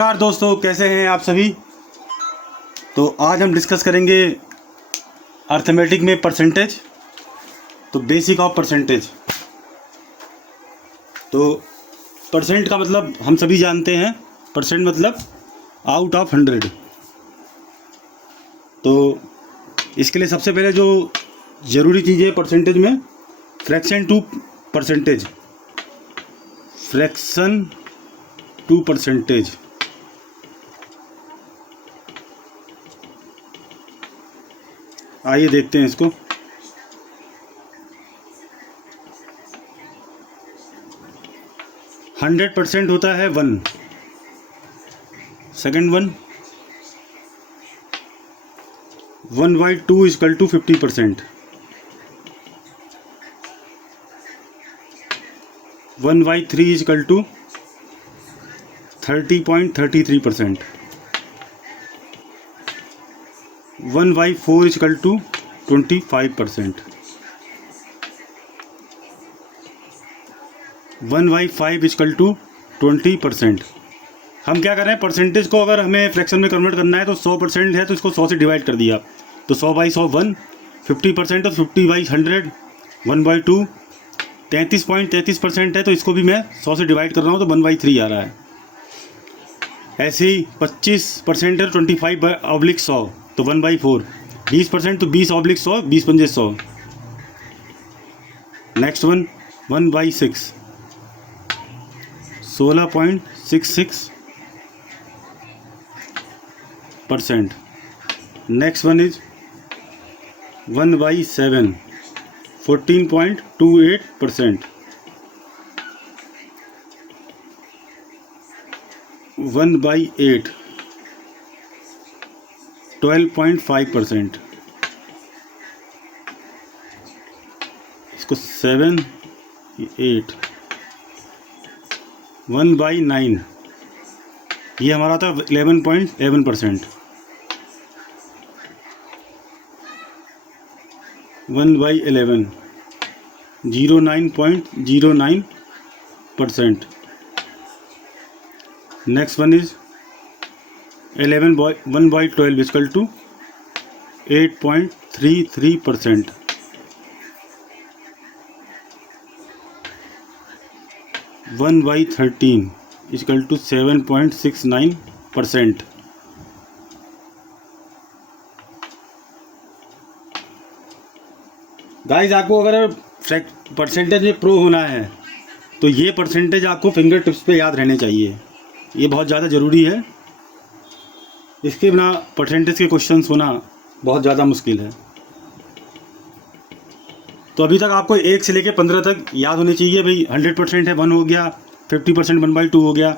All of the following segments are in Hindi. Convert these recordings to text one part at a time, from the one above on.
नमस्कार दोस्तों, कैसे हैं आप सभी। तो आज हम डिस्कस करेंगे अर्थमेटिक में परसेंटेज। तो बेसिक ऑफ परसेंटेज। तो परसेंट का मतलब हम सभी जानते हैं, परसेंट मतलब आउट ऑफ 100। तो इसके लिए सबसे पहले जो ज़रूरी चीज़ है परसेंटेज में, fraction to percentage. Fraction to percentage. आइए देखते हैं इसको। हंड्रेड परसेंट होता है 1। Second one, 1/2 equal to 50%। 1/3 equal to 30.33%। 1/4 equal to 25%। 1/5 equal to 20%। हम क्या कर रहे हैं, परसेंटेज को अगर हमें फ्रैक्शन में कन्वर्ट करना है तो 100% है तो इसको 100 से डिवाइड कर दिया, तो 100/100 1। 50% तो 50/100। 1/2 33.33% है तो इसको भी मैं 100 से डिवाइड कर रहा हूँ तो 1/3 आ रहा है। ऐसे ही 25% है 25/100 तो 1/4। 20% तो 20/100, 20×100। Next one 1/6, 16.66%। Next one is 1/7, 14.28%। 1/8, 12.5%। इसको 7, 8। 1/9, ये हमारा था 11.11%। 1/11, 09.09%। Next one is 1/12 equal to 8.33%। 1/13 equal to 7.69%। Guys, आपको अगर परसेंटेज में प्रो होना है तो ये परसेंटेज आपको फिंगर टिप्स पे याद रहने चाहिए। ये बहुत ज़्यादा ज़रूरी है। इसके बिना परसेंटेज के क्वेश्चंस होना बहुत ज़्यादा मुश्किल है। तो अभी तक आपको 1 से लेकर 15 तक याद होने चाहिए। भाई 100% है 1 हो गया, 50% 1/2 हो गया।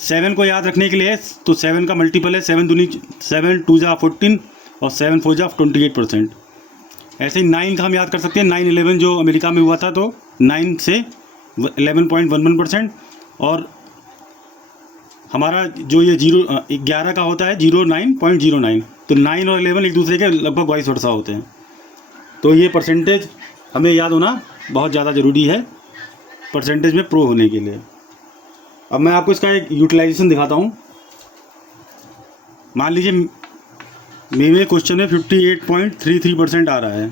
7 को याद रखने के लिए तो 7 का मल्टीपल है 7 2 जा 14 और 7 4 जा 28%। ऐसे ही 9 का हम याद कर सकते हैं। 9/11 जो अमेरिका में हुआ था तो 9 से 11.11%। और हमारा जो ये 11 का होता है 09.09। तो 9 और 11 एक दूसरे के लगभग वाइस वर्सा होते हैं। तो ये परसेंटेज हमें याद होना बहुत ज़्यादा ज़रूरी है परसेंटेज में प्रो होने के लिए। अब मैं आपको इसका एक यूटिलाइजेशन दिखाता हूँ। मान लीजिए मेरे क्वेश्चन में 58.33% आ रहा है,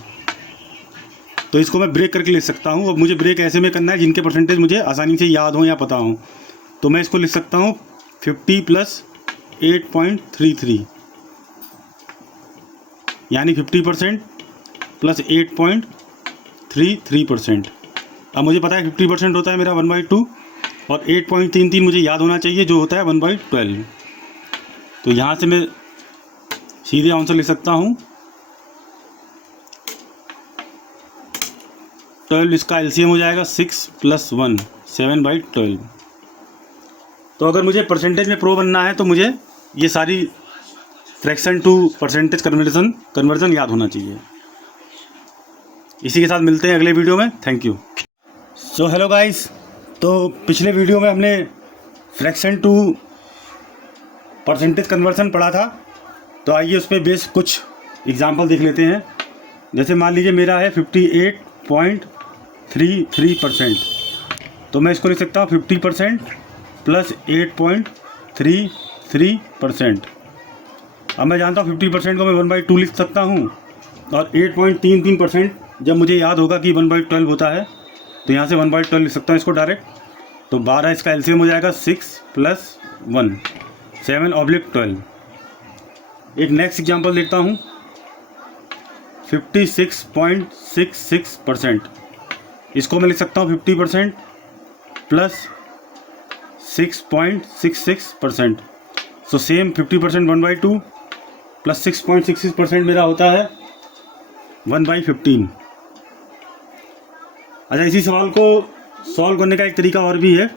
तो इसको मैं ब्रेक करके लिख सकता हूँ। अब मुझे ब्रेक ऐसे में करना है जिनके परसेंटेज मुझे आसानी से याद हो या पता हो। तो मैं इसको लिख सकता हूँ 50 + 8.33, यानी 50% + 8.33%। अब मुझे पता है 50% होता है मेरा 1/2 और 8.33 मुझे याद होना चाहिए जो होता है 1/12। तो यहाँ से मैं सीधे आंसर लिख सकता हूँ 12। इसका एलसीएम हो जाएगा 6 + 1, 7/12। तो अगर मुझे परसेंटेज में प्रो बनना है तो मुझे ये सारी फ्रैक्शन टू परसेंटेज कन्वर्जन याद होना चाहिए। इसी के साथ मिलते हैं अगले वीडियो में। Thank you. So hello guys, तो पिछले वीडियो में हमने फ्रैक्शन टू परसेंटेज कन्वर्जन पढ़ा था। तो आइए उस पर बेस कुछ एग्जांपल देख लेते हैं। जैसे मान लीजिए मेरा है 58.33%। तो मैं इसको लिख सकता हूँ 50% + 8.33 3%। अब मैं जानता हूँ 50% को मैं 1/2 लिख सकता हूँ, और 8.33% जब मुझे याद होगा कि 1/12 होता है, तो यहाँ से 1/12 लिख सकता हूँ इसको डायरेक्ट। तो 12 इसका एलसीएम हो जाएगा 6 + 1, 7/12। एक नेक्स्ट एग्जांपल देखता हूँ, 56.66%। इसको मैं लिख सकता हूँ 50% + 6.66%। सो सेम 50% 1/2 + 6.66% मेरा होता है 1/15। अच्छा, इसी सवाल को सॉल्व करने का एक तरीका और भी है।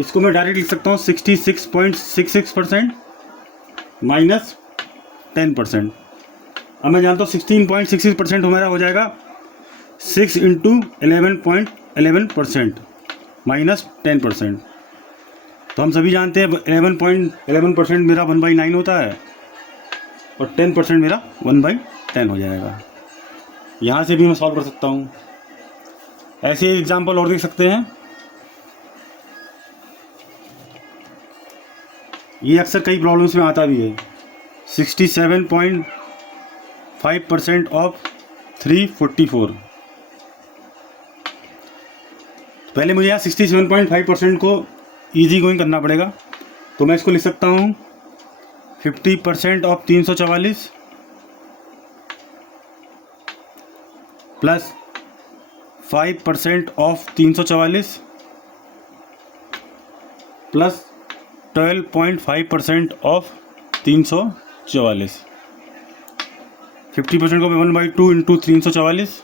इसको मैं डायरेक्ट लिख सकता हूँ 66.66% - 10%। अब मैं जानता हूँ 16.66% हमारा हो जाएगा 6 × 11.11% - 10%। तो हम सभी जानते हैं 11.11% मेरा 1/9 होता है, और 10% मेरा 1/10 हो जाएगा। यहाँ से भी मैं सॉल्व कर सकता हूँ। ऐसे एग्जाम्पल और देख सकते हैं। ये अक्सर कई प्रॉब्लम्स में आता भी है। 67.5% ऑफ 344। पहले मुझे यहाँ 67.5% को ईजी गोइंग करना पड़ेगा, तो मैं इसको लिख सकता हूँ 50% of 344 plus 5% of 344 plus 12.5% of 344। 50% को मैं 1/2 × 344,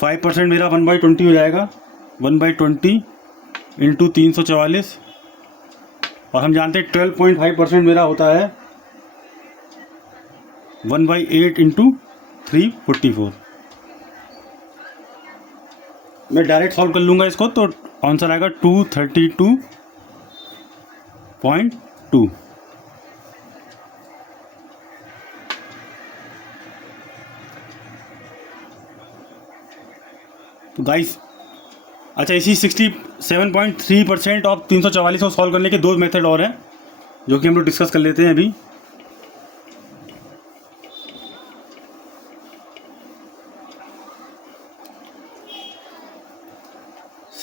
5% मेरा 1/20 हो जाएगा, 1/20 × 344, और हम जानते हैं 12.5% मेरा होता है 1/8 × 344। मैं डायरेक्ट सॉल्व कर लूँगा इसको, तो आंसर आएगा 232.2। तो गाइस, अच्छा, इसी 67.3% ऑफ 344 को सॉल्व करने के दो मेथड और हैं, जो कि हम लोग डिस्कस कर लेते हैं अभी।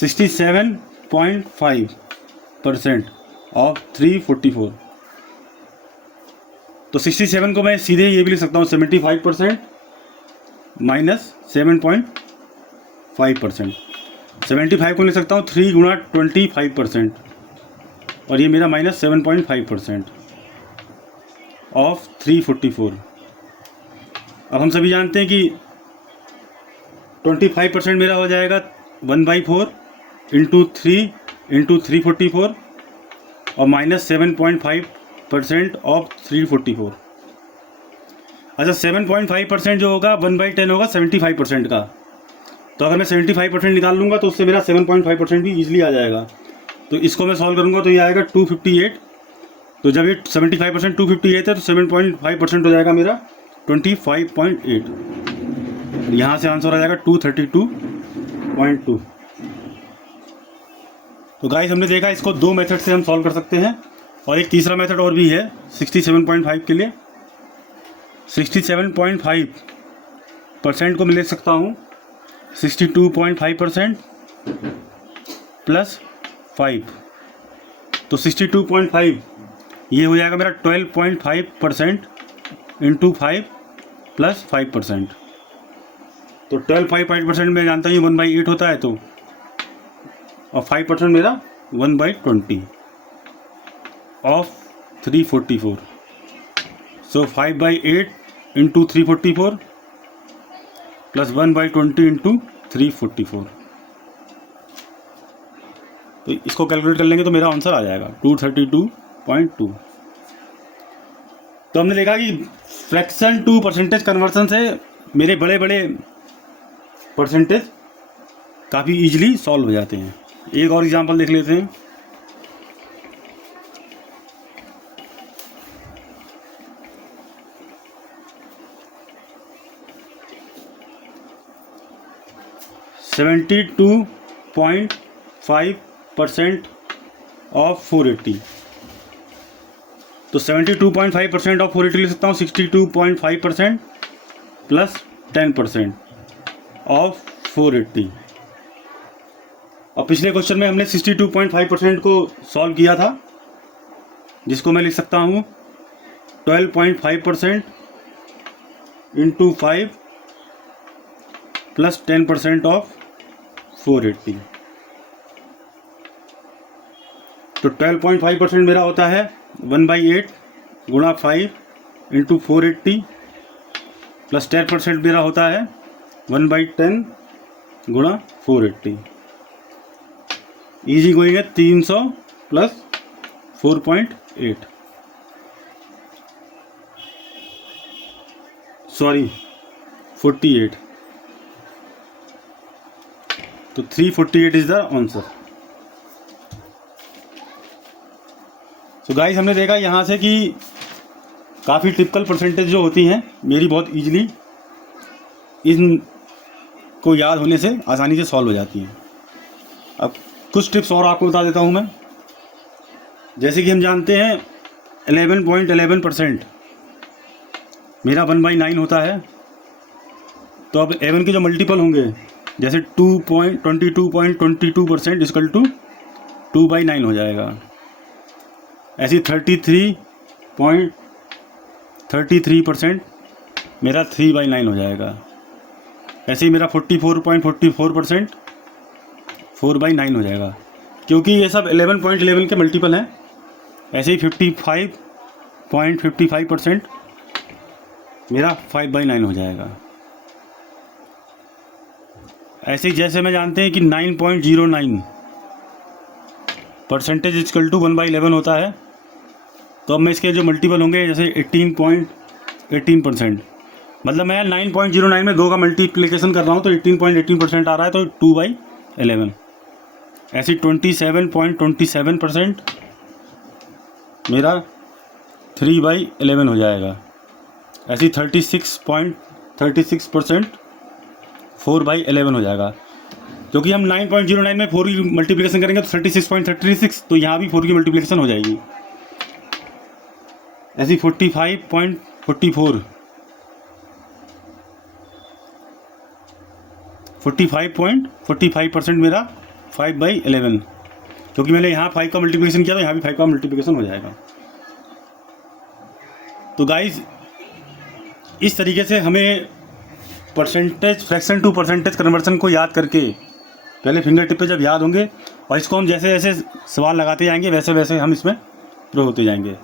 (67.5% ऑफ 344). तो 67 को मैं सीधे ये भी लिख सकता हूँ 75% - 7.5%। 75 को लिख सकता हूँ 3 × 25%, और ये मेरा -7.5% ऑफ 344। अब हम सभी जानते हैं कि 25% मेरा हो जाएगा 1/4 × 3 × 344, और -7.5% ऑफ 344। अच्छा, 7.5% जो होगा 1/10 होगा 75% का। तो अगर मैं 75% निकाल लूँगा तो उससे मेरा 7.5% भी ईजिली आ जाएगा। तो इसको मैं सॉल्व करूँगा तो ये आएगा 258। तो जब ये 75% 258 है, तो 7.5% हो जाएगा मेरा 25.8। यहाँ से आंसर आ जाएगा 232.2। तो गाइस, हमने देखा इसको दो मेथड से हम सॉल्व कर सकते हैं, और एक तीसरा मेथड और भी है 67.5 के लिए। 67.5% को मैं ले सकता हूँ 62.5% प्लस 5। तो 62.5 ये हो जाएगा मेरा 12.5% × 5 प्लस 5%। तो 12.5% मैं जानता हूँ 1/8 होता है, तो और 5% मेरा 1/20 ऑफ 344। So 5/8 × 344 plus 1/20 × 344। तो इसको कैलकुलेट कर लेंगे तो मेरा आंसर आ जाएगा 232.2। तो हमने देखा कि फ्रैक्शन टू परसेंटेज कन्वर्सन से मेरे बड़े बड़े परसेंटेज काफ़ी इजीली सॉल्व हो जाते हैं। एक और एग्जांपल देख लेते हैं। (72.5% ऑफ 480। तो 72.5% ऑफ 480 लिख सकता हूँ, 62.5% प्लस 10% ऑफ 480। और पिछले क्वेश्चन में हमने 62.5% को सॉल्व किया था, जिसको मैं लिख सकता हूँ 12.5% इंटू 5 प्लस 10% ऑफ 480। तो 12.5% मेरा होता है 1/8 गुणा 5 इंटू 480 प्लस 10% मेरा होता है 1/10 गुणा 480। इजी गोइंग है 300 प्लस 4.8, सॉरी 48। तो 348 इज द आंसर। तो गाइस हमने देखा यहाँ से कि काफ़ी टिपिकल परसेंटेज जो होती हैं मेरी बहुत ईजिली इनको याद होने से आसानी से सॉल्व हो जाती हैं। अब कुछ टिप्स और आपको बता देता हूँ मैं। जैसे कि हम जानते हैं 11.11% मेरा 1/9 होता है। तो अब 11 के जो मल्टीपल होंगे, जैसे 22.22% इक्वल टू 2/9 हो जाएगा। ऐसी 33.33% मेरा 3/9 हो जाएगा। ऐसे ही मेरा 44.44% 4/9 हो जाएगा, क्योंकि ये सब 11.11 के मल्टीपल हैं। ऐसे ही 55.55% मेरा 5/9 हो जाएगा। ऐसे ही जैसे मैं जानते हैं कि 9.09% इक्वल टू 1/11 होता है, तो अब मैं इसके जो मल्टीपल होंगे, जैसे 18.18%, मतलब मैं 9.09 में 2 का मल्टीप्लिकेशन कर रहा हूँ तो 18.18% आ रहा है, तो 2/11। ऐसी 27.27% मेरा 3/11 हो जाएगा। ऐसी 36.36% 4/11 हो जाएगा, क्योंकि हम 9.09 में 4 की मल्टीप्लिकेशन करेंगे तो 36.36, तो यहाँ भी 4 की मल्टीप्लिकेशन हो जाएगी। ऐसी 45.45% मेरा 5/11, क्योंकि मैंने यहाँ 5 का मल्टीप्लिकेशन किया तो यहाँ भी 5 का मल्टीप्लिकेशन हो जाएगा। तो गाइज इस तरीके से हमें percentage, fraction to percentage conversion को याद करके पहले फिंगर टिप पे जब याद होंगे, और इसको हम जैसे जैसे सवाल लगाते जाएंगे वैसे वैसे हम इसमें प्रो होते जाएंगे।